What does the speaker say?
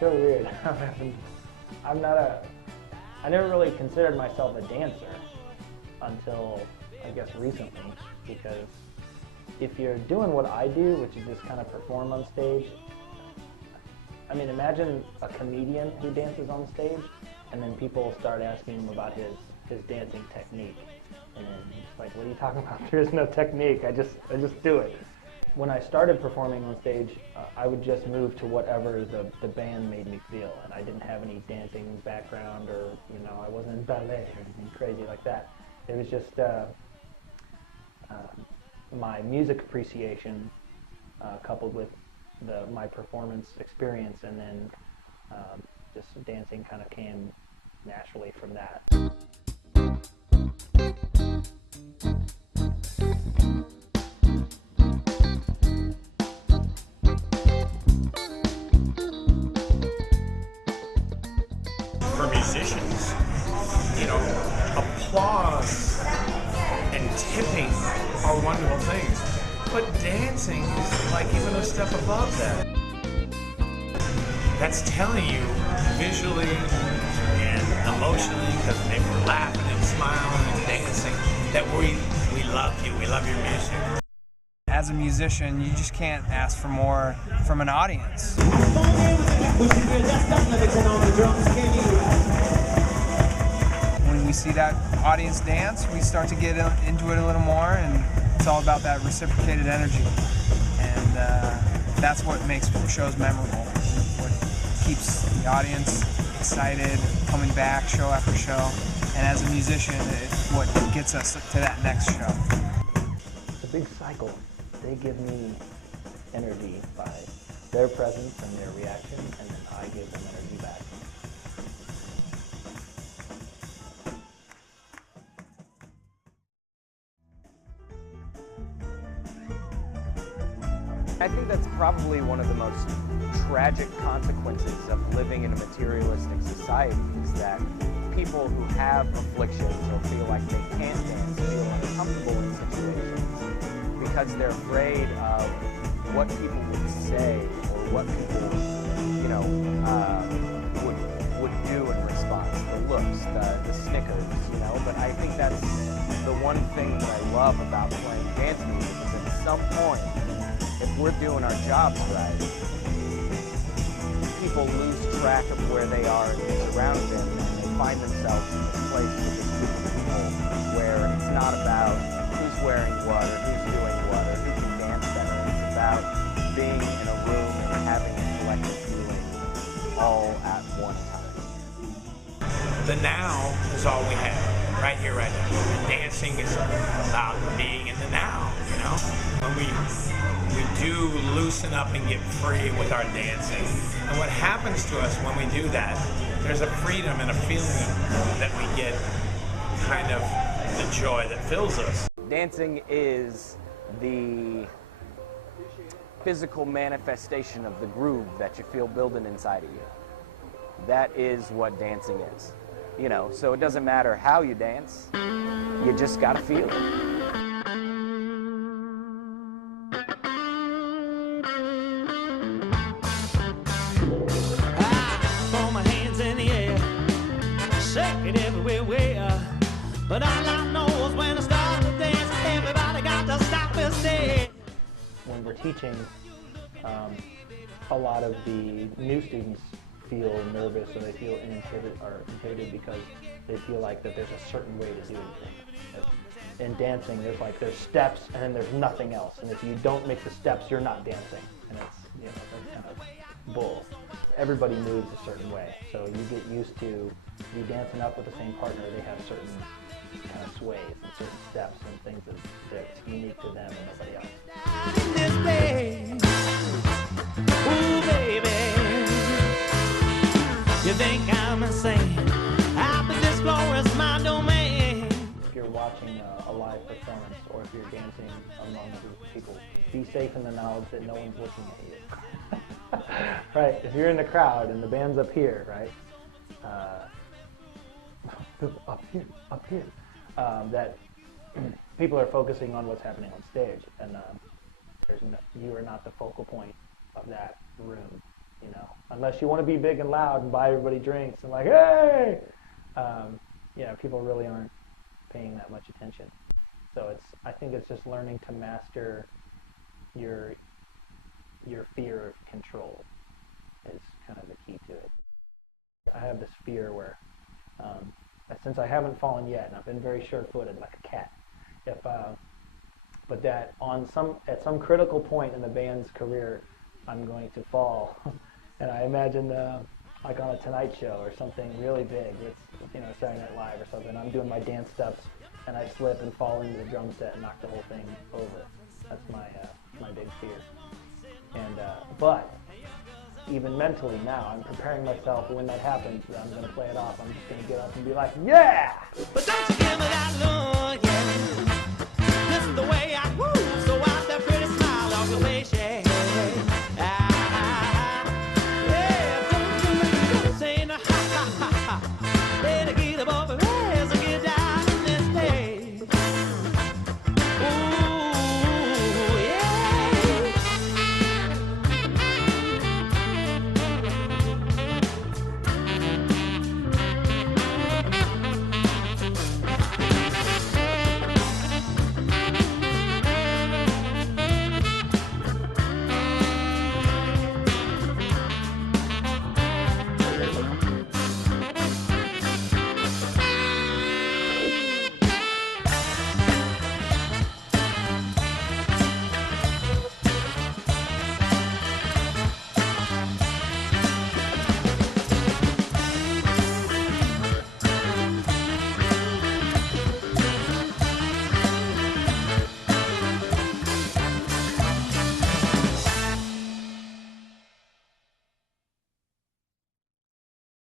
so weird. I never really considered myself a dancer until, I guess, recently, because if you're doing what I do, which is just kind of perform on stage, I mean, imagine a comedian who dances on stage, and then people start asking him about his dancing technique. And then it's like, what are you talking about? There is no technique. I just do it. When I started performing on stage, I would just move to whatever the band made me feel, and I didn't have any dancing background, or I wasn't in ballet or anything crazy like that. It was just my music appreciation coupled with my performance experience, and then just dancing kind of came naturally from that. For musicians, applause and tipping are wonderful things, but dancing is like even a step above that. That's telling you visually and emotionally, because maybe we're laughing and smiling and dancing, that we love you, we love your music. As a musician, you just can't ask for more from an audience. When we see that audience dance, we start to get into it a little more, and it's all about that reciprocated energy. And that's what makes shows memorable, what keeps the audience excited, coming back show after show. And as a musician, it's what gets us to that next show. It's a big cycle. They give me energy by their presence and their reaction, and then I give them energy back. I think that's probably one of the most tragic consequences of living in a materialistic society, is that people who have afflictions or feel like they can't dance feel uncomfortable in situations because they're afraid of what people would say or what people, would do in response. The looks, the snickers, But I think that's the one thing that I love about playing dance music, is that at some point, if we're doing our jobs right, people lose track of where they are and who's around them, and they find themselves in this place with this group of people where it's not about who's wearing what or who's doing what or who can dance better. It's about being in a room and having a collective feeling all at one time. The now is all we have, right here, right now. And dancing is about being in the now, When we do loosen up and get free with our dancing. And what happens to us when we do that, there's a freedom and a feeling that we get, kind of the joy that fills us. Dancing is the physical manifestation of the groove that you feel building inside of you. That is what dancing is. So it doesn't matter how you dance, you just gotta feel it. But all I know is when I start to dance, everybody got to stop and stay. When we're teaching, a lot of the new students feel nervous, or they feel inhibited because they feel like that there's a certain way to do it. In dancing, there's steps, and then there's nothing else. And if you don't make the steps, you're not dancing. And it's, that's kind of bull. Everybody moves a certain way, so you get used to you dancing up with the same partner. They have certain kind of sways and certain steps and things that's unique to them and nobody else. In this place, ooh baby, you think I'm insane? Out of this floor is my domain. If you're watching a live performance, or if you're dancing among a group of people, be safe in the knowledge that no one's looking at you. Right? If you're in the crowd and the band's up here, right? Up here. That people are focusing on what's happening on stage, and you are not the focal point of that room. unless you want to be big and loud and buy everybody drinks and like, hey, people really aren't paying that much attention. So I think it's just learning to master your fear of control is kind of the key to it. I have this fear where, since I haven't fallen yet, and I've been very sure-footed like a cat, but that at some critical point in the band's career, I'm going to fall, and I imagine like on a Tonight Show or something really big, it's Saturday Night Live or something. I'm doing my dance steps, and I slip and fall into the drum set and knock the whole thing over. That's my big fear. And but even mentally now, I'm preparing myself when that happens. I'm going to play it off. I'm just going to get up and be like, yeah! But don't you give me that look.